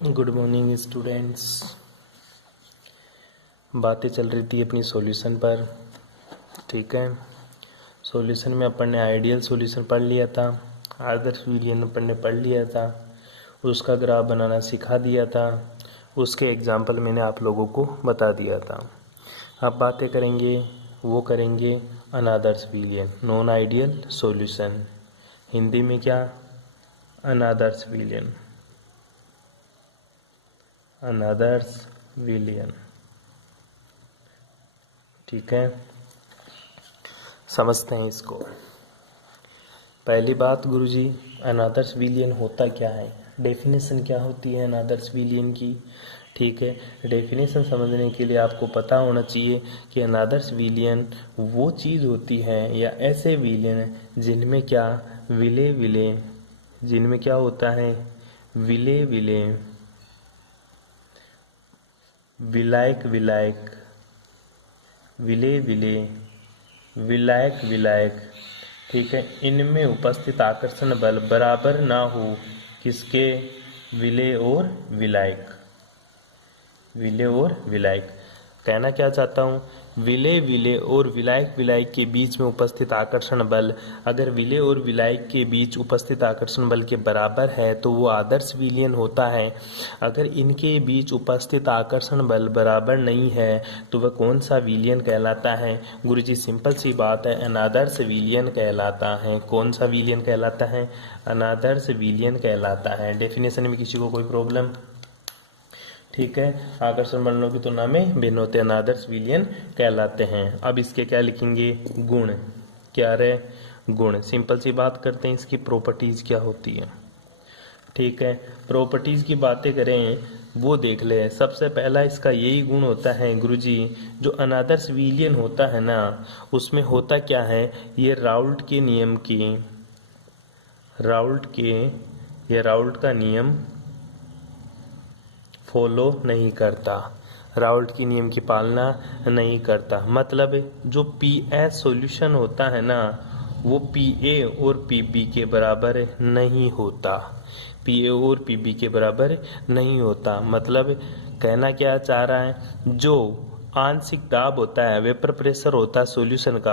Good morning students. बातें चल रही थी अपनी सॉल्यूशन पर। ठीक है, सॉल्यूशन में अपन ने आइडियल सॉल्यूशन पढ़ लिया था, आदर्श विलयन अपन ने पढ़ लिया था, उसका ग्राफ बनाना सिखा दिया था, उसके एग्जाम्पल मैंने आप लोगों को बता दिया था। अब बातें करेंगे, वो करेंगे अनादर्श विलयन, नॉन आइडियल सॉल्यूशन। हिंदी में क्या? अनादर्श विलयन, अनादर्श विलयन। ठीक है, समझते हैं इसको। पहली बात गुरुजी, अनादर्श विलयन होता क्या है, डेफिनेशन क्या होती है अनादर्श विलयन की। ठीक है, डेफिनेशन समझने के लिए आपको पता होना चाहिए कि अनादर्श विलयन वो चीज़ होती है या ऐसे विलयन जिनमें क्या विले विले, जिनमें क्या होता है विले विले, विलायक विलायक, विले विले, विलायक विलायक। ठीक है, इनमें उपस्थित आकर्षण बल बराबर ना हो किसके? विलेय और विलायक, विलेय और विलायक। कहना क्या चाहता हूँ, विलेय विलेय और विलायक विलायक के बीच में उपस्थित आकर्षण बल अगर विलेय और विलायक के बीच उपस्थित आकर्षण बल के बराबर है तो वो आदर्श विलयन होता है। अगर इनके बीच उपस्थित आकर्षण बल बराबर नहीं है तो वह कौन सा विलयन कहलाता है? गुरुजी सिंपल सी बात है, अनादर्श विलयन कहलाता है। कौन सा विलयन कहलाता है? अनादर्श विलयन कहलाता है। डेफिनेशन में किसी को कोई प्रॉब्लम? ठीक है, आकर्षण बलों की तुलना में भिन्न होते अनादर्श विलयन कहलाते हैं। अब इसके क्या लिखेंगे? गुण। क्या रहे? गुण। सिंपल सी बात करते हैं, इसकी प्रॉपर्टीज क्या होती है। ठीक है, प्रॉपर्टीज की बातें करें वो देख ले। सबसे पहला इसका यही गुण होता है गुरुजी, जो अनादर्श विलयन होता है ना, उसमें होता क्या है, ये राउल्ट के नियम की, ये राउल्ट का नियम फॉलो नहीं करता, राउल्ट की नियम की पालना नहीं करता। मतलब जो पी एस सॉल्यूशन होता है ना, वो पी ए और पी बी के बराबर नहीं होता, पी ए और पी बी के बराबर नहीं होता। मतलब कहना क्या चाह रहा है, जो आंशिक दाब होता है, वेपर प्रेशर होता है सॉल्यूशन का,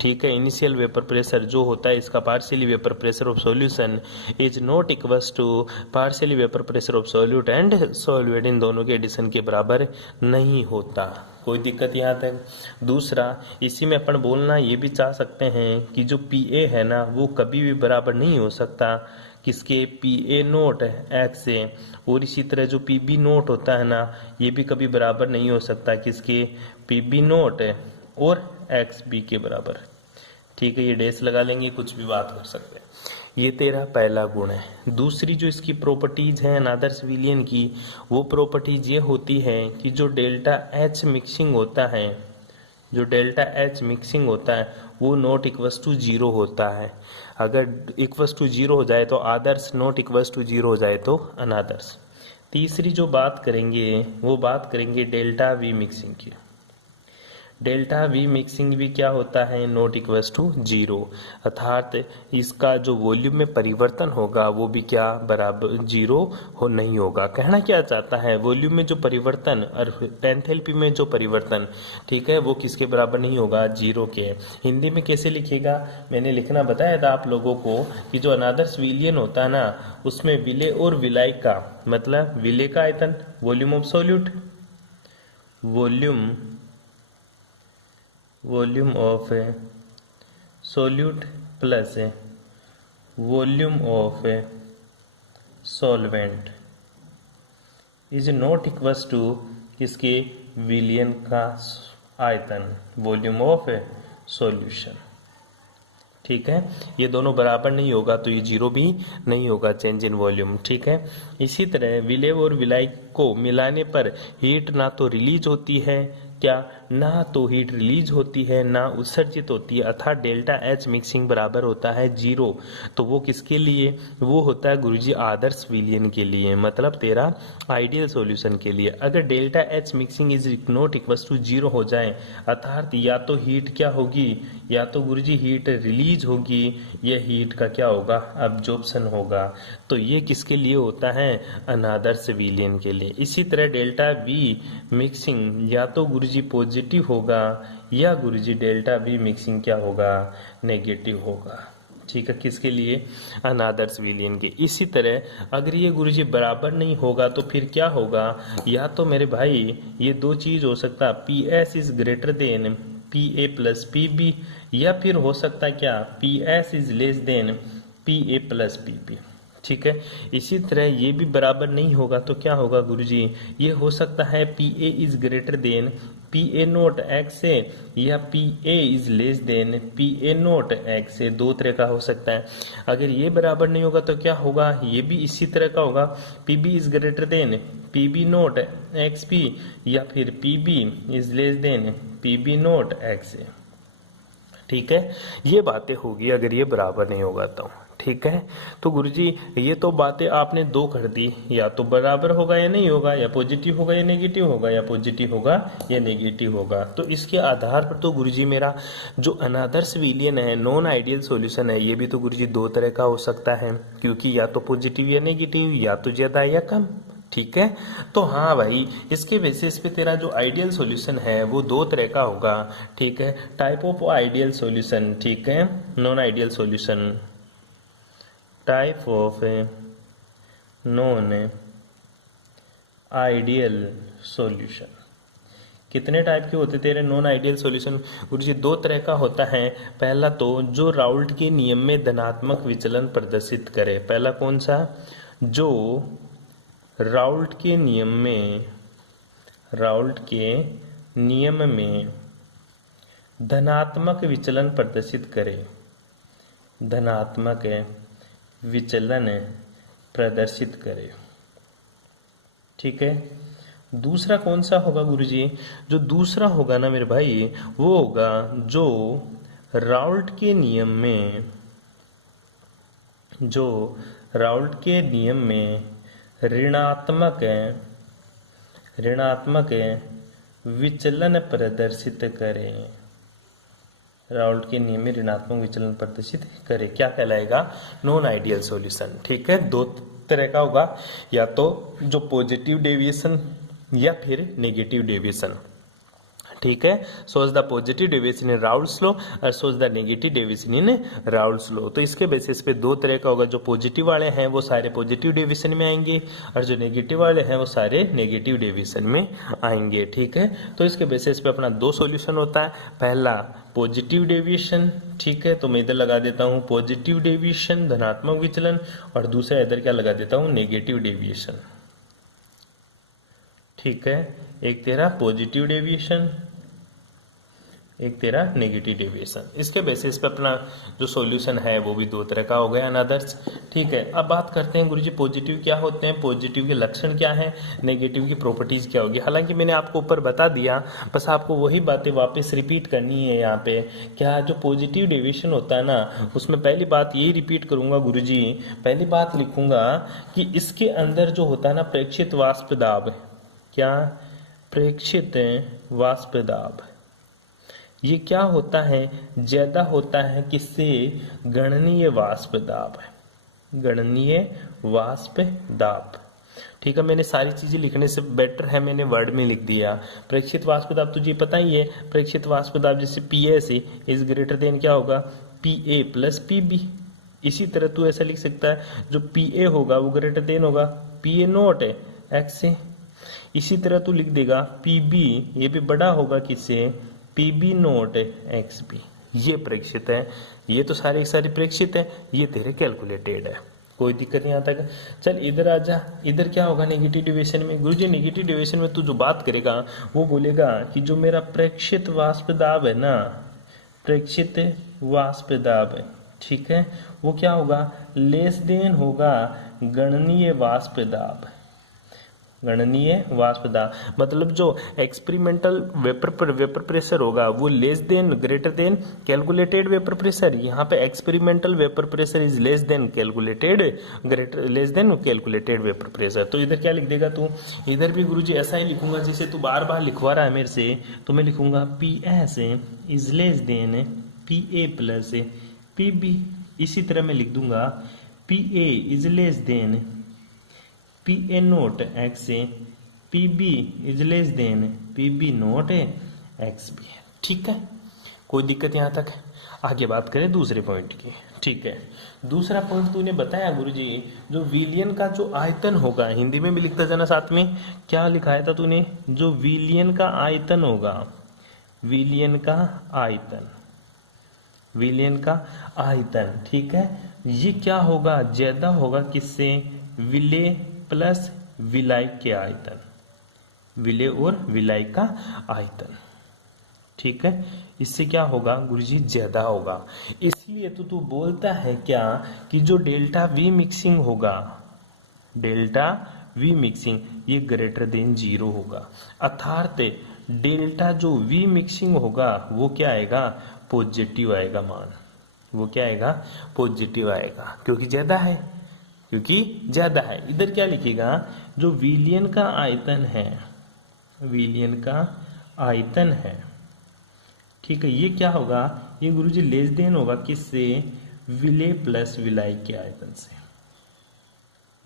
ठीक है, इनिशियल वेपर प्रेशर जो होता है इसका partially vapour pressure of solution is not equals to partially vapour pressure of solute and solvent, इन दोनों के एडिशन के बराबर नहीं होता। कोई दिक्कत यहाँ तक? दूसरा, इसी में अपन बोलना ये भी चाह सकते हैं कि जो पी ए है ना, वो कभी भी बराबर नहीं हो सकता किसके? पी ए नोट एक्स से, और इसी तरह जो पी बी नोट होता है ना, ये भी कभी बराबर नहीं हो सकता किसके? पी बी नोट और एक्स बी के बराबर। ठीक है, ये डेस लगा लेंगे, कुछ भी बात कर सकते हैं। ये तेरा पहला गुण है। दूसरी जो इसकी प्रॉपर्टीज है अनादर्श विलयन की, वो प्रॉपर्टीज ये होती है कि जो डेल्टा एच मिक्सिंग होता है, जो डेल्टा एच मिक्सिंग होता है वो नॉट इक्वल्स टू जीरो होता है। अगर इक्वल्स टू जीरो हो जाए तो आदर्श, नॉट इक्वल्स टू जीरो हो जाए तो अनादर्श। तीसरी जो बात करेंगे वो बात करेंगे डेल्टा वी मिक्सिंग की। डेल्टा वी मिक्सिंग भी क्या होता है? नॉट इक्वल्स टू जीरो, अर्थात इसका जो वॉल्यूम में परिवर्तन होगा वो भी क्या बराबर जीरो हो नहीं होगा। कहना क्या चाहता है, वॉल्यूम में जो परिवर्तन और एंथैल्पी में जो परिवर्तन, ठीक है, वो किसके बराबर नहीं होगा? जीरो के। हिंदी में कैसे लिखेगा? मैंने लिखना बताया था आप लोगों को कि जो अनादर्श विलयन होता है ना, उसमें विलेय और विलायक का मतलब विलेय का आयतन, volume of solute, volume of solute plus volume of solvent is not equals to किसके? विलयन का आयतन, वॉल्यूम ऑफ सॉल्यूशन। ठीक है, ये दोनों बराबर नहीं होगा तो ये जीरो भी नहीं होगा, चेंज इन वॉल्यूम। ठीक है, इसी तरह विलेय और विलायक को मिलाने पर हीट ना तो रिलीज होती है क्या, ना तो हीट रिलीज होती है ना उत्सर्जित होती है, अर्थात डेल्टा एच मिक्सिंग बराबर होता है 0। तो वो किसके लिए, वो होता है गुरुजी आदर्श विलयन के लिए, मतलब तेरा आइडियल सॉल्यूशन के लिए। अगर delta H mixing is not equal to 0 हो जाए, अर्थात या तो हीट क्या होगी, या तो गुरुजी हीट रिलीज होगी या हीट का क्या होगा, अब्जॉर्प्शन होगा। तो ये किसके लिए होता है, अनादर्श विलयन के लिए। इसी तरह डेल्टा बी मिक्सिंग या तो गुरुजी पॉजिटिव होगा या गुरुजी डेल्टा बी मिक्सिंग क्या होगा, नेगेटिव होगा। ठीक है, किसके लिए, अनादर्श विलयन के। इसी तरह अगर ये गुरुजी बराबर नहीं होगा तो फिर क्या होगा, या तो मेरे भाई ये दो चीज हो सकता है, P S is greater than P A plus P B, या फिर हो सकता है क्या, P S is less than P A plus P B. ठीक है, इसी तरह ये भी बराबर नहीं होगा तो क्या होगा गुरुजी, ये हो सकता है P A is greater than P A naught X से, या P A is less than P A naught X से, दो तरह का हो सकता है। अगर ये बराबर नहीं होगा तो क्या होगा, ये भी इसी तरह का होगा, P B is greater than P B naught X P, या फिर P B is less than P B naught X से। ठीक है, ये बातें होगी अगर ये बराबर नहीं होगा तो। ठीक है, तो गुरुजी ये तो बातें आपने दो कर दी, या तो बराबर होगा या नहीं होगा, या पॉजिटिव होगा या नेगेटिव होगा, या पॉजिटिव होगा या नेगेटिव होगा। तो इसके आधार पर तो गुरुजी मेरा जो अनादर्श विलयन है, नॉन आइडियल सॉल्यूशन है, ये भी तो गुरुजी दो तरह का हो सकता है, क्योंकि या तो पॉजिटिव या नेगेटिव, या तो ज्यादा या कम। ठीक है, तो हाँ भाई, इसके बेसिस पे तेरा जो आइडियल सॉल्यूशन है वो दो तरह का होगा। ठीक है, टाइप ऑफ आइडियल सॉल्यूशन, ठीक है, non ideal solution, type of non ideal solution. कितने टाइप के होते तेरे नॉन आइडियल सॉल्यूशन गुरुजी, दो तरह का होता है। पहला तो जो राउल्ट के नियम में धनात्मक विचलन प्रदर्शित करे, पहला कौन सा, जो राउल्ट के नियम में धनात्मक विचलन प्रदर्शित करे, धनात्मक विचलन प्रदर्शित करे। ठीक है, दूसरा कौन सा होगा गुरुजी, जो दूसरा होगा ना मेरे भाई, वो होगा जो राउल्ट के नियम में ऋणात्मक विचलन प्रदर्शित करें, राउल्ट के नियम में ऋणात्मक विचलन प्रदर्शित करे, क्या कहलाएगा, नॉन आइडियल सॉल्यूशन। ठीक है, दो तरह का होगा, या तो जो पॉजिटिव डेविएशन या फिर नेगेटिव डेविएशन। ठीक है, shows the positive deviation in Raoult's law और shows the negative deviation in Raoult's law. तो इसके बेसिस पे दो तरह का होगा, जो पॉजिटिव वाले हैं वो सारे पॉजिटिव डेविएशन में आएंगे, और जो नेगेटिव वाले हैं वो सारे नेगेटिव डेविएशन में आएंगे। ठीक है, तो इसके बेसिस पे अपना दो सॉल्यूशन होता है, पहला पॉजिटिव डेविएशन, ठीक है, तो मैं इधर लगा देता हूँ पॉजिटिव डेविएशन धनात्मक विचलन, और दूसरा इधर क्या लगा देता हूँ, नेगेटिव डेविएशन। ठीक है, एक तेरा पॉजिटिव डेविएशन, एक तेरा नेगेटिव डेविएशन। इसके बेसिस पे अपना जो सॉल्यूशन है वो भी दो तरह का हो गया, अनादर्श। ठीक है, अब बात करते हैं गुरुजी पॉजिटिव क्या होते हैं, पॉजिटिव के लक्षण क्या है, नेगेटिव की प्रॉपर्टीज क्या होगी। हालांकि मैंने आपको ऊपर बता दिया, बस आपको वही बातें वापस रिपीट करनी है यहाँ पे। क्या जो पॉजिटिव डेविएशन होता है ना, उसमें पहली बात यही रिपीट करूंगा गुरुजी, पहली बात लिखूंगा कि इसके अंदर जो होता है ना प्रेक्षित वाष्प दाब, क्या, प्रेक्षित वाष्प दाब, ये क्या होता है, ज्यादा होता है किससे, गणनीय वाष्प दाब, गणनीय वाष्प दाब। ठीक है, मैंने सारी चीजें लिखने से बेटर है मैंने वर्ड में लिख दिया। प्रेक्षित वाष्प दाब तुझे पता ही है, प्रेक्षित वाष्प दाब जैसे P S is greater than क्या होगा, P A plus P B. इसी तरह तू ऐसा लिख सकता है, जो पी ए होगा वो ग्रेटर देन होगा पी ए नॉट एक्स से। इसी तरह तू लिख देगा पी बी, ये भी बड़ा होगा किससे, P B naught X B. ये प्रेक्षित है, ये तो सारे प्रेक्षित है, ये तेरे कैलकुलेटेड है, कोई दिक्कत नहीं आता है। चल इधर आ जा, इधर क्या होगा नेगेटिव डेविएशन में गुरुजी, नेगेटिव डेविएशन में तू जो बात करेगा वो बोलेगा कि जो मेरा प्रेक्षित वाष्प दाब है ना, प्रेक्षित वाष्प दाब है, ठीक है, वो क्या होगा, लेस देन होगा गणनीय वाष्प दाब, गणनीय वाष्प दाब मतलब जो एक्सपेरिमेंटल वेपर प्रेशर होगा वो less than greater than calculated vapour pressure. यहाँ पे experimental vapour pressure is less then calculated vapour pressure. तो इधर क्या लिख देगा तू, इधर भी गुरुजी ऐसा ही लिखूंगा जैसे तू बार बार लिखवा रहा है मेरे से। तो मैं लिखूंगा P S is less than P A plus P B. इसी तरह मैं लिख दूंगा P A is less than P A naught X A, P B is less than P B naught X B. ठीक है, कोई दिक्कत यहाँ तक है? आगे बात करें दूसरे पॉइंट की। ठीक है, दूसरा पॉइंट तूने बताया गुरुजी जो विलियन का जो आयतन होगा, हिंदी में भी लिखता जाना साथ में, क्या लिखाया था तूने, जो विलियन का आयतन होगा, विलियन का आयतन, विलियन का आयतन। ठीक है, ये क्या होगा, ज्यादा होगा किससे, विलेय प्लस विलायक के आयतन, विलेय और विलायक का आयतन। ठीक है, इससे क्या होगा गुरुजी, ज्यादा होगा। इसलिए तो तू बोलता है क्या कि जो डेल्टा वी मिक्सिंग होगा, डेल्टा वी मिक्सिंग ये ग्रेटर देन 0 होगा। अर्थात डेल्टा जो वी मिक्सिंग होगा वो क्या आएगा, पॉजिटिव आएगा मान, वो क्या आएगा, पॉजिटिव आएगा, क्योंकि ज्यादा है, क्योंकि ज्यादा है। इधर क्या लिखेगा, जो विलियन का आयतन है, विलियन का आयतन है, ठीक है, ये क्या होगा, ये गुरुजी लेस देन होगा किससे, विलेय प्लस विलायक के आयतन से,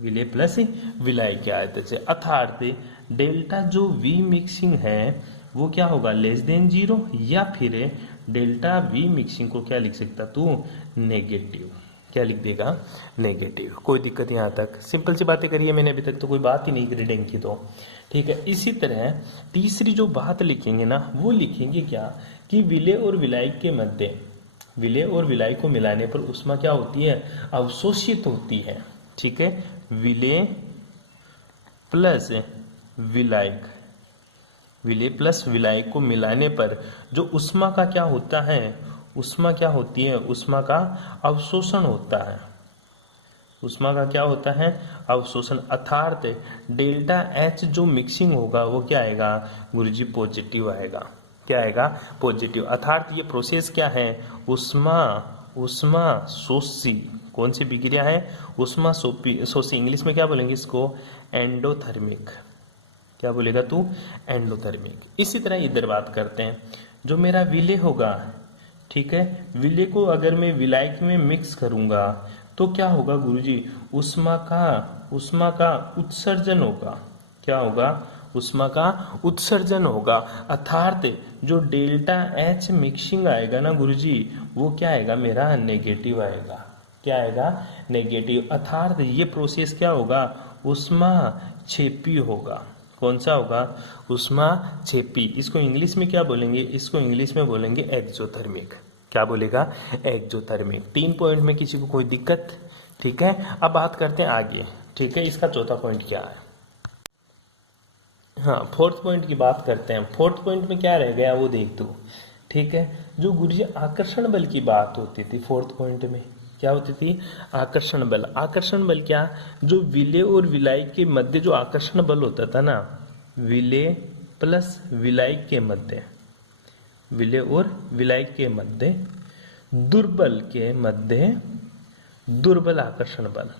विलेय प्लस विलायक के आयतन से। अर्थात डेल्टा जो वी मिक्सिंग है वो क्या होगा, लेस देन 0, या फिर डेल्टा वी मिक्सिंग को क्या लिख सकता तू, नेगेटिव। क्या लिख देगा, नेगेटिव। कोई दिक्कत यहाँ तक, सिंपल सी बातें करिए मैंने, अभी तक तो कोई बात ही नहीं करी ढंग की। तो ठीक है, इसी तरह तीसरी जो बात लिखेंगे ना वो लिखेंगे क्या, कि विलेय और विलायक के मध्य, विलेय और विलायक को मिलाने पर ऊष्मा क्या होती है, अवशोषित होती है। ठीक है, विलेय प्लस विलायक, विलेय प्लस विलायक को मिलाने पर जो ऊष्मा का क्या होता है, ऊष्मा क्या होती है, ऊष्मा का अवशोषण होता है, ऊष्मा का क्या होता है, अवशोषण। अर्थात डेल्टा एच जो मिक्सिंग होगा वो क्या आएगा गुरुजी, पॉजिटिव आएगा। क्या आएगा, पॉजिटिव। अर्थात ये प्रोसेस क्या है, ऊष्मा शोषी, कौन सी विक्रिया है, ऊष्मा शोषी। इंग्लिश में क्या बोलेंगे इसको, एंडोथर्मिक। क्या बोलेगा तू, एंडोथर्मिक। इसी तरह इधर बात करते हैं, जो मेरा विलेय होगा, ठीक है, विलेय को अगर मैं विलायक में मिक्स करूंगा तो क्या होगा गुरुजी, ऊष्मा का उत्सर्जन होगा। क्या होगा, ऊष्मा का उत्सर्जन होगा। अर्थात जो डेल्टा एच मिक्सिंग आएगा ना गुरुजी, वो क्या आएगा मेरा, नेगेटिव आएगा। क्या आएगा, नेगेटिव। अर्थात ये प्रोसेस क्या होगा, ऊष्मा छेपी होगा। कौन सा होगा, ऊष्मा छेपी। इसको इंग्लिश में क्या बोलेंगे, इसको इंग्लिश में बोलेंगे एक्सोथर्मिक। क्या बोलेगा, एक्सोथर्मिक। 3 पॉइंट में किसी को कोई दिक्कत? ठीक है, अब बात करते हैं आगे। ठीक है, इसका चौथा पॉइंट क्या है, हाँ 4th पॉइंट की बात करते हैं। 4th पॉइंट में क्या रह गया वो देख तू। ठीक है, जो गुरुजी आकर्षण बल की बात होती थी 4th पॉइंट में, क्या होती थी, आकर्षण बल। आकर्षण बल क्या, जो विलेय और विलायक के मध्य जो आकर्षण बल होता था ना, विलेय प्लस विलायक के मध्य, विलेय और विलायक के मध्य दुर्बल के मध्य दुर्बल आकर्षण बल,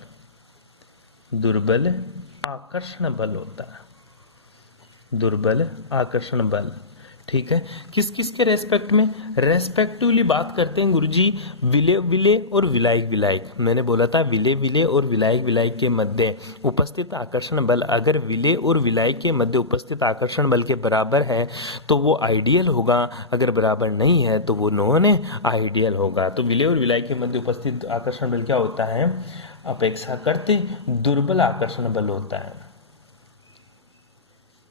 दुर्बल आकर्षण बल होता है, दुर्बल आकर्षण बल। ठीक है, किस किस के रेस्पेक्ट में, रेस्पेक्टिवली बात करते हैं गुरुजी, विलेय और विलायक विलायक। मैंने बोला था विलेय और विलायक विलायक के मध्य उपस्थित आकर्षण बल अगर विलेय और विलायक के मध्य उपस्थित आकर्षण बल के बराबर है तो वो आइडियल होगा, अगर बराबर नहीं है तो वो नॉन आइडियल होगा। तो विलेय और विलायक के मध्य उपस्थित आकर्षण बल क्या होता है, अपेक्षा करते दुर्बल आकर्षण बल होता है।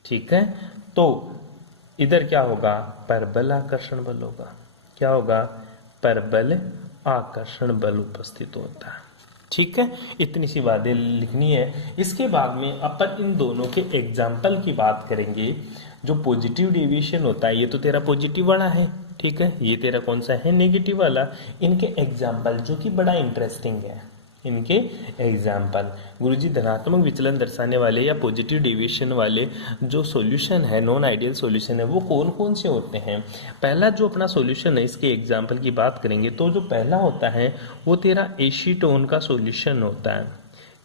ठीक है, तो इधर क्या होगा, परबल आकर्षण बल होगा। क्या होगा, परबल आकर्षण बल उपस्थित होता है। ठीक है, इतनी सी बातें लिखनी है। इसके बाद में अपन इन दोनों के एग्जाम्पल की बात करेंगे। जो पॉजिटिव डेविएशन होता है, ये तो तेरा पॉजिटिव वाला है, ठीक है, ये तेरा कौन सा है, नेगेटिव वाला। इनके एग्जाम्पल जो कि बड़ा इंटरेस्टिंग है, इनके एग्जाम्पल। गुरुजी धनात्मक विचलन दर्शाने वाले या पॉजिटिव डेविएशन वाले जो सॉल्यूशन है, नॉन आइडियल सॉल्यूशन है, वो कौन कौन से होते हैं। पहला जो अपना सॉल्यूशन है, इसके एग्जाम्पल की बात करेंगे तो जो पहला होता है वो तेरा एसीटोन का सॉल्यूशन होता है।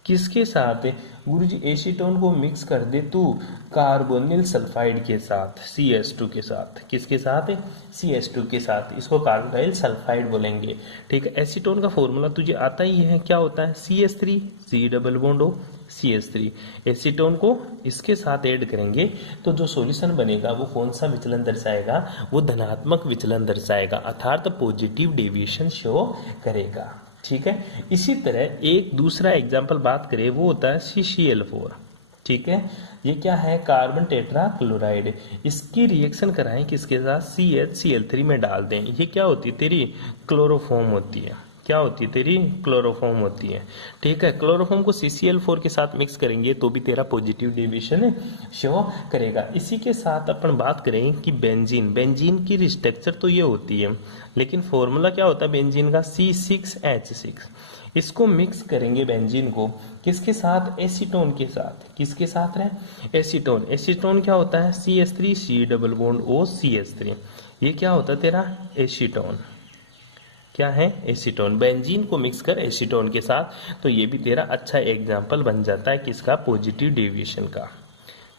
किसके साथ है गुरुजी? एसीटोन को मिक्स कर दे तू कार्बोनिल सल्फाइड के साथ, CH2 के साथ। किसके साथ है? CH2 के साथ। इसको कार्बोनिल सल्फाइड बोलेंगे। ठीक है, एसीटोन का फॉर्मूला तुझे आता ही है, क्या होता है? CH3 C double bond O CH3। Acetone को इसके साथ ऐड करेंगे तो जो सॉल्यूशन बनेगा वो कौन सा विचलन दर्शाएगा? वो धनात्मक विचलन दर्शाएगा, अर्थात पॉजिटिव डेविएशन शो करेगा। ठीक है, इसी तरह एक दूसरा एग्जाम्पल बात करें, वो होता है CCl4। ठीक है, ये क्या है? Carbon tetra chloride. इसकी रिएक्शन कराएं किसके साथ? CHCl3 में डाल दें। ये क्या होती है? तेरी क्लोरोफॉर्म होती है। क्या होती है? तेरी क्लोरोफॉर्म होती है। ठीक है, क्लोरोफॉर्म को CCl4 के साथ मिक्स करेंगे तो भी तेरा पॉजिटिव डेविएशन शो करेगा। इसी के साथ अपन बात करें कि बेंजीन, बेंजीन की स्ट्रक्चर तो ये होती है, लेकिन फॉर्मूला क्या होता है बेंजीन का? C6H6। इसको मिक्स करेंगे बेंजीन को किसके साथ? एसीटोन के साथ। किसके साथ रहे? एसीटोन। एसीटोन क्या होता है? CH3 C double bond O CH3। ये क्या होता है तेरा? एसीटोन। क्या है? एसीटोन। बेंजीन को मिक्स कर एसीटोन के साथ, तो ये भी तेरा अच्छा एग्जाम्पल बन जाता है किसका? पॉजिटिव डेविएशन का।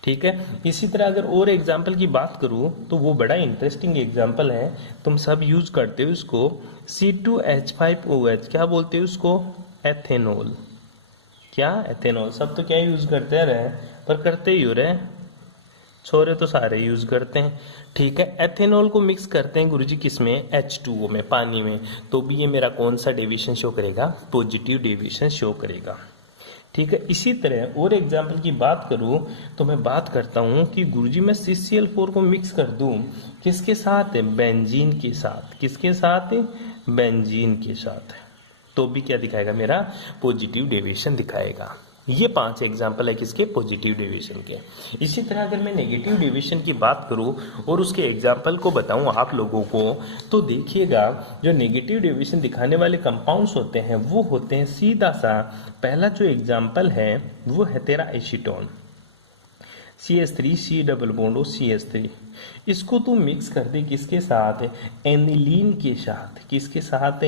ठीक है, इसी तरह अगर और एग्जाम्पल की बात करूं तो वो बड़ा इंटरेस्टिंग एग्जाम्पल है, तुम सब यूज करते हो इसको। C2H5OH, क्या बोलते हो उसको? एथेनॉल। क्या? एथेनॉल। सब तो क्या यूज करते रहे, पर करते ही हो रहे, छोरे तो सारे यूज करते हैं। ठीक है, एथेनॉल को मिक्स करते हैं गुरुजी किसमें? H2O में, पानी में, तो भी ये मेरा कौन सा डेविएशन शो करेगा? पॉजिटिव डेविएशन शो करेगा। ठीक है, इसी तरह और एग्जाम्पल की बात करूं तो मैं बात करता हूं कि गुरुजी मैं CCl4 को मिक्स कर दूं किसके साथ? बेंजीन के साथ। किसके साथ? बेंजीन के साथ, तो भी क्या दिखाएगा? मेरा पॉजिटिव डेविएशन दिखाएगा। ये 5 एग्जाम्पल है किसके? पॉजिटिव डेविएशन के। इसी तरह अगर मैं नेगेटिव डेविएशन की बात करूं और उसके एग्जाम्पल को बताऊं आप लोगों को, तो देखिएगा जो नेगेटिव डेविएशन दिखाने वाले कंपाउंड्स होते हैं वो होते हैं सीधा सा, पहला जो एग्जाम्पल है वो है तेरा acetone, CH3 C double bond O CH3। इसको तू मिक्स कर दे किसके साथ? एनिलीन के साथ। किसके साथ?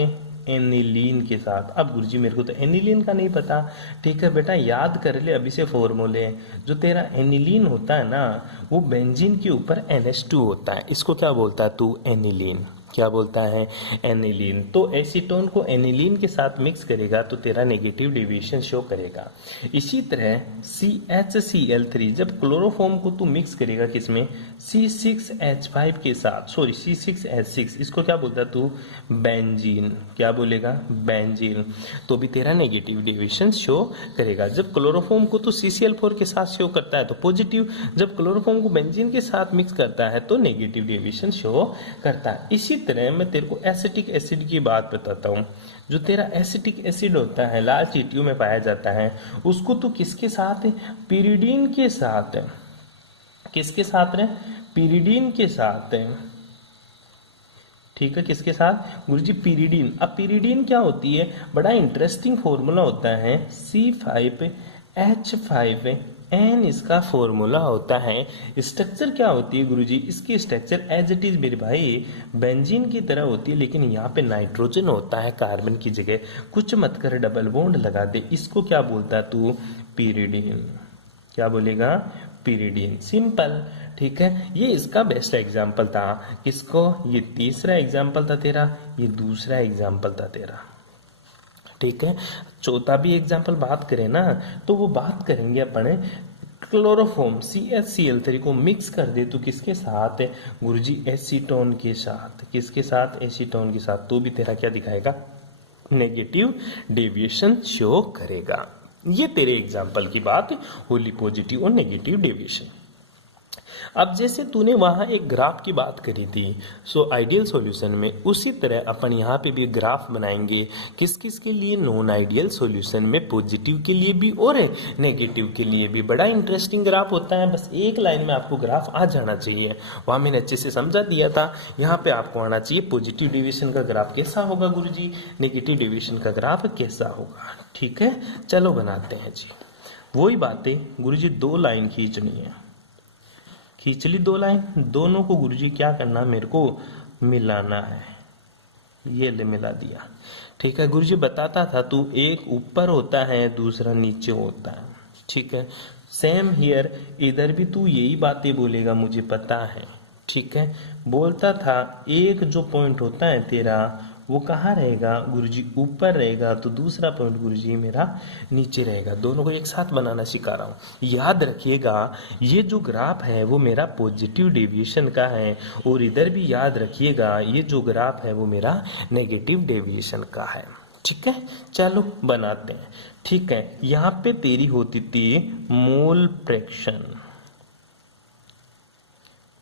एनिलीन के साथ। अब गुरुजी मेरे को तो एनिलीन का नहीं पता। ठीक है बेटा, याद कर ले अभी से फॉर्मूले। जो तेरा एनिलीन होता है ना, वो बेंजीन के ऊपर NH2 होता है। इसको क्या बोलता है तू? एनिलीन। क्या बोलता है? एनिलीन। तो एसीटोन को एनिलीन के साथ मिक्स करेगा तो तेरा नेगेटिव डेविएशन शो करेगा। इसी तरह CHCl3 जब क्लोरोफॉर्म को तू मिक्स करेगा किसमें? C6H5 के साथ, सॉरी C6H6, इसको क्या बोलता है तू? बेंजीन। क्या बोलेगा? बेंजीन। तो भी तेरा नेगेटिव डेविएशन शो करेगा। जब क्लोरोफॉर्म को तो CCl4 के साथ शो करता है तो पॉजिटिव, जब क्लोरोफॉर्म को बेंजीन के साथ मिक्स करता है तो नेगेटिव डेविएशन शो करता है। इसी तरह मैं तेरे को एसिटिक एसिड की बात बताता हूँ। जो तेरा एसिटिक एसिड होता है, लाल चींटियों में पाया जाता है, उसको तो किसके साथ है? पिरिडीन के साथ है। किसके साथ है? पिरिडीन के साथ है। ठीक है, किसके साथ गुरुजी? पिरिडीन। अब पिरिडीन क्या होती है? बड़ा इंटरेस्टिंग फॉर्मूला होता है, C5H5N इसका फॉर्मूला होता है। स्ट्रक्चर क्या होती है गुरुजी? इसकी स्ट्रक्चर एज इट इज मेरे भाई बेंजीन की तरह होती है, लेकिन यहाँ पे नाइट्रोजन होता है कार्बन की जगह। कुछ मत कर, डबल बॉन्ड लगा दे। इसको क्या बोलता है तू? पिरिडीन। क्या बोलेगा? पिरिडीन। सिंपल। ठीक है, ये इसका बेस्ट एग्जाम्पल था। किसको? ये तीसरा एग्जाम्पल था तेरा, ये दूसरा एग्जाम्पल था तेरा। ठीक है, चौथा भी एग्जाम्पल बात करें ना तो वो बात करेंगे अपन क्लोरोफॉर्म CHCl3 को मिक्स कर दे तो किसके साथ है गुरुजी? एसीटोन के साथ। किसके साथ? एसीटोन के साथ। तो भी तेरा क्या दिखाएगा? नेगेटिव डेविएशन शो करेगा। ये तेरे एग्जाम्पल की बात होली, पॉजिटिव और नेगेटिव डेविएशन। अब जैसे तूने वहाँ एक ग्राफ की बात करी थी, सो आइडियल सॉल्यूशन में उसी तरह अपन यहाँ पे भी ग्राफ बनाएंगे। किस किस के लिए? नॉन आइडियल सॉल्यूशन में पॉजिटिव के लिए भी और नेगेटिव के लिए भी। बड़ा इंटरेस्टिंग ग्राफ होता है, बस एक लाइन में आपको ग्राफ आ जाना चाहिए। वहाँ मैंने अच्छे से समझा दिया था, यहाँ पे आपको आना चाहिए पॉजिटिव डेविएशन का ग्राफ कैसा होगा गुरुजी, नेगेटिव डेविएशन का ग्राफ कैसा होगा। ठीक है, चलो बनाते हैं जी। वही बातें गुरुजी, 2 लाइन खींचनी है। खींच ली 2 लाइन, दोनों को गुरुजी क्या करना, मेरे को मिलाना है। ये ले मिला दिया। ठीक है गुरुजी, बताता था तू एक ऊपर होता है दूसरा नीचे होता है। ठीक है, सेम हियर, इधर भी तू यही बातें बोलेगा मुझे पता है। ठीक है, बोलता था एक जो पॉइंट होता है तेरा वो कहाँ रहेगा गुरुजी, ऊपर रहेगा, तो दूसरा पॉइंट गुरुजी मेरा नीचे रहेगा। दोनों को एक साथ बनाना सिखा रहा हूँ। याद रखिएगा ये जो ग्राफ है वो मेरा पॉजिटिव डेविएशन का है, और इधर भी याद रखिएगा ये जो ग्राफ है वो मेरा नेगेटिव डेविएशन का है। ठीक है, चलो बनाते हैं। ठीक है, यहाँ पे तेरी होती थी मोल फ्रैक्शन।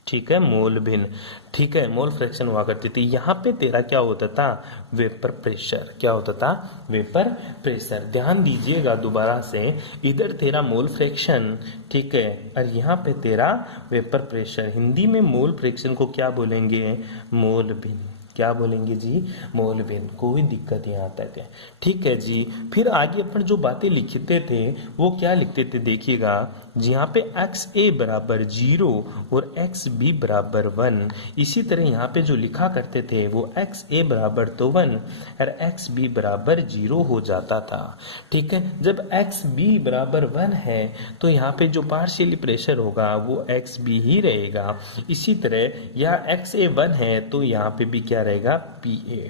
ठीक है, मोल भिन्न। ठीक है, मोल फ्रैक्शन हुआ करती थी। यहाँ पे तेरा क्या होता था, वेपर प्रेशर। क्या होता था, वेपर प्रेशर। ध्यान दीजिएगा दोबारा से, इधर तेरा मोल फ्रैक्शन, ठीक है, और यहाँ पे तेरा वेपर प्रेशर। हिंदी में मोल फ्रैक्शन को क्या बोलेंगे, मोल भिन्न। क्या बोलेंगे जी, मोल भिन्न। कोई दिक्कत यहाँ तक है। ठीक है जी, फिर आगे अपन जो बातें लिखते थे वो क्या लिखते थे, देखिएगा यहाँ पे XA बराबर 0 और XB बराबर 1। इसी तरह यहाँ पे जो लिखा करते थे वो XA बराबर तो 1 और XB बराबर 0 हो जाता था। ठीक है, जब XB बराबर 1 है तो यहाँ पे जो पार्शियली प्रेशर होगा वो XB ही रहेगा। इसी तरह यहाँ XA 1 है तो यहाँ पे भी क्या रहेगा, PA।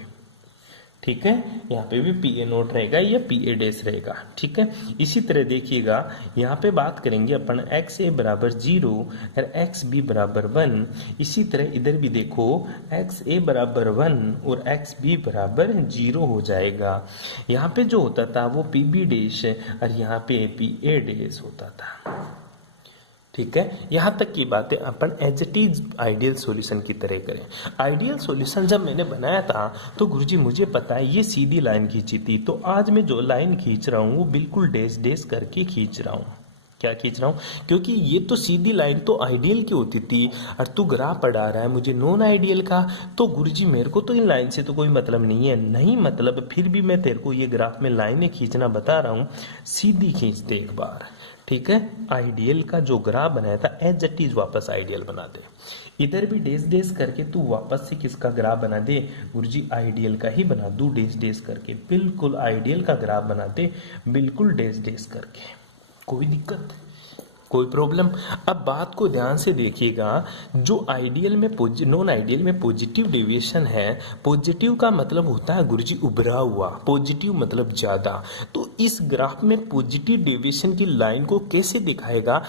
ठीक है, यहाँ पे भी PA नोट रहेगा या PA डैश रहेगा। ठीक है, इसी तरह देखिएगा यहाँ पे बात करेंगे अपन XA बराबर 0 और XB बराबर 1। इसी तरह इधर भी देखो XA बराबर 1 और XB बराबर 0 हो जाएगा। यहाँ पे जो होता था वो PB डैश और यहाँ पे PA डैश होता था। ठीक है, यहाँ तक की बातें अपन as it is ideal solution की तरह करें। आइडियल सॉल्यूशन जब मैंने बनाया था तो गुरुजी मुझे पता है ये सीधी लाइन खींची थी, तो आज मैं जो लाइन खींच रहा हूँ वो बिल्कुल डैश डैश करके खींच रहा हूँ। क्या खींच रहा हूँ, क्योंकि ये तो सीधी लाइन तो आइडियल की होती थी और तू ग्राफ पढ़ा रहा है मुझे नॉन आइडियल का, तो गुरुजी मेरे को तो इन लाइन से तो कोई मतलब नहीं है। नहीं मतलब, फिर भी मैं तेरे को ये ग्राफ में लाइनें खींचना बता रहा हूँ, सीधी खींच दे एक बार। ठीक है, आइडियल का जो ग्राफ बनाया था एज इट इज वापस आइडियल बना दे। इधर भी डैश डैश करके तू वापस से किसका ग्राफ बना दे गुरुजी, आइडियल का ही बना दू डैश डैश करके। बिल्कुल आइडियल का ग्राफ बना दे, बिल्कुल डैश डैश करके। कोई दिक्कत, कोई प्रॉब्लम। अब बात को ध्यान से देखिएगा, जो आइडियल में नॉन आइडियल में पॉजिटिव डेविएशन है, पॉजिटिव का मतलब होता है गुरुजी उभरा हुआ, पॉजिटिव मतलब ज्यादा। तो इस ग्राफ में पॉजिटिव डेविएशन की लाइन को कैसे दिखाएगा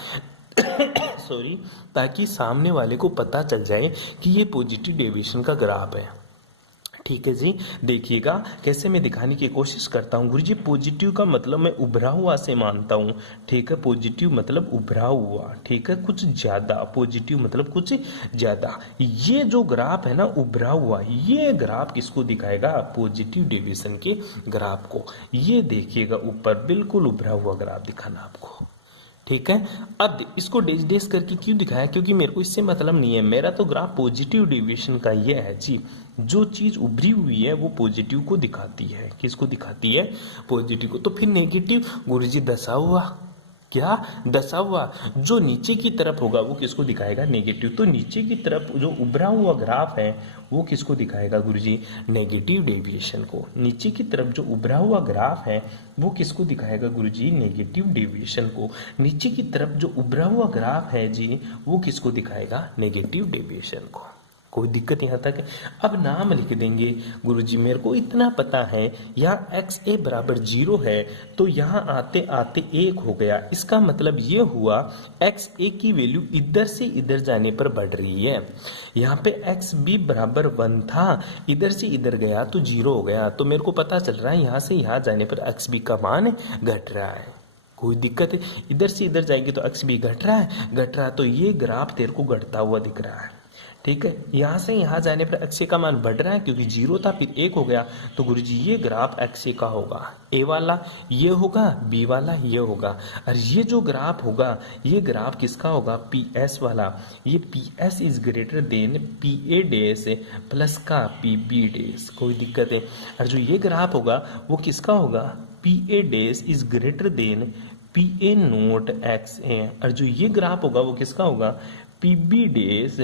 सॉरी, ताकि सामने वाले को पता चल जाए कि ये पॉजिटिव डेविएशन का ग्राफ है। ठीक है जी, देखिएगा कैसे मैं दिखाने की कोशिश करता हूँ। गुरुजी पॉजिटिव का मतलब मैं उभरा हुआ से मानता हूँ। ठीक है, पॉजिटिव मतलब उभरा हुआ। ठीक है, कुछ ज्यादा, पॉजिटिव मतलब कुछ ज्यादा। ये जो ग्राफ है ना उभरा हुआ, ये ग्राफ किसको दिखाएगा, पॉजिटिव डेविएशन के ग्राफ को। ये देखिएगा ऊपर बिल्कुल उभरा हुआ ग्राफ दिखाना आपको। ठीक है, अब इसको डैश डैश करके क्यों दिखाया, क्योंकि मेरे को इससे मतलब नहीं है। मेरा तो ग्राफ पॉजिटिव डेविएशन का ये है जी, जो चीज उभरी हुई है वो पॉजिटिव को दिखाती है। किसको दिखाती है, पॉजिटिव को। तो फिर नेगेटिव गुरुजी दसा हुआ, क्या दसा हुआ, जो नीचे की तरफ होगा वो किसको दिखाएगा, नेगेटिव। तो नीचे की तरफ जो उभरा हुआ ग्राफ है वो किसको दिखाएगा गुरुजी, नेगेटिव डेविएशन को। नीचे की तरफ जो उभरा हुआ ग्राफ है वो किसको दिखाएगा गुरुजी, नेगेटिव डेविएशन को। नीचे की तरफ जो उभरा हुआ ग्राफ है जी वो किसको दिखाएगा, नेगेटिव डेविएशन को। कोई दिक्कत यहाँ तक है। अब नाम लिख देंगे गुरुजी, मेरे को इतना पता है यहाँ XA बराबर 0 है तो यहाँ आते आते 1 हो गया। इसका मतलब ये हुआ XA की वैल्यू इधर से इधर जाने पर बढ़ रही है। यहाँ पे XB बराबर 1 था, इधर से इधर गया तो 0 हो गया। तो मेरे को पता चल रहा है यहाँ से यहाँ जाने पर XB का मान घट रहा है। कोई दिक्कत है? इधर से इधर जाएगी तो एक्स भी घट रहा है, तो ये ग्राफ तेरे को घटता हुआ दिख रहा है। ठीक है, यहाँ से यहाँ जाने पर एक्स का मान बढ़ रहा है क्योंकि 0 था फिर 1 हो गया, तो गुरुजी ये ग्राफ एक्स का होगा। ए वाला ये होगा, बी वाला ये होगा, और ये जो ग्राफ होगा ये ग्राफ किसका होगा? पी एस वाला। ये P S is greater than P A dash plus का पी बी डेस। कोई दिक्कत है? और जो ये ग्राफ होगा वो किसका होगा? P A dash is greater than P A naught X A. और जो ये ग्राफ होगा वो किसका होगा? P B dash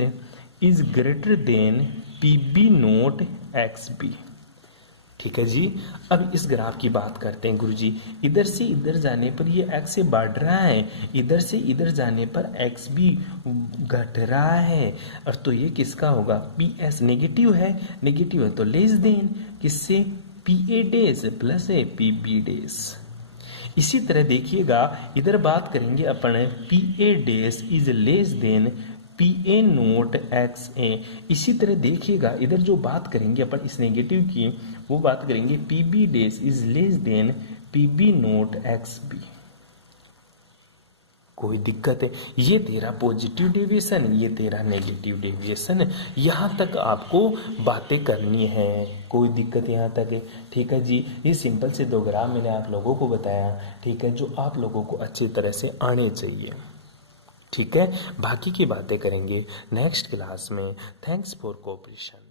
is greater than P B naught X B. ठीक है जी। अब इस ग्राफ की बात करते हैं गुरुजी। इधर से इधर जाने पर ये एक्स से बढ़ रहा है, इधर से इधर जाने पर एक्स भी घट रहा है, और तो ये किसका होगा? पी एस नेगेटिव है तो लेस देन किससे? पी ए डेज प्लस है पी बी डेज। इसी तरह देखिएगा इधर बात करेंगे अपन, P A dash is less than P A naught X A. इसी तरह देखिएगा इधर जो बात करेंगे अपन इस नेगेटिव की, वो बात करेंगे P B dash is less than P B naught X B. कोई दिक्कत है? ये तेरा पॉजिटिव डेविएशन, ये तेरा नेगेटिव डेविएशन। यहाँ तक आपको बातें करनी है, कोई दिक्कत यहाँ तक है? ठीक है जी। ये सिंपल से दो ग्राफ मैंने आप लोगों को बताया, ठीक है, जो आप लोगों को अच्छी तरह से आने चाहिए। ठीक है, बाकी की बातें करेंगे नेक्स्ट क्लास में। Thanks for cooperation.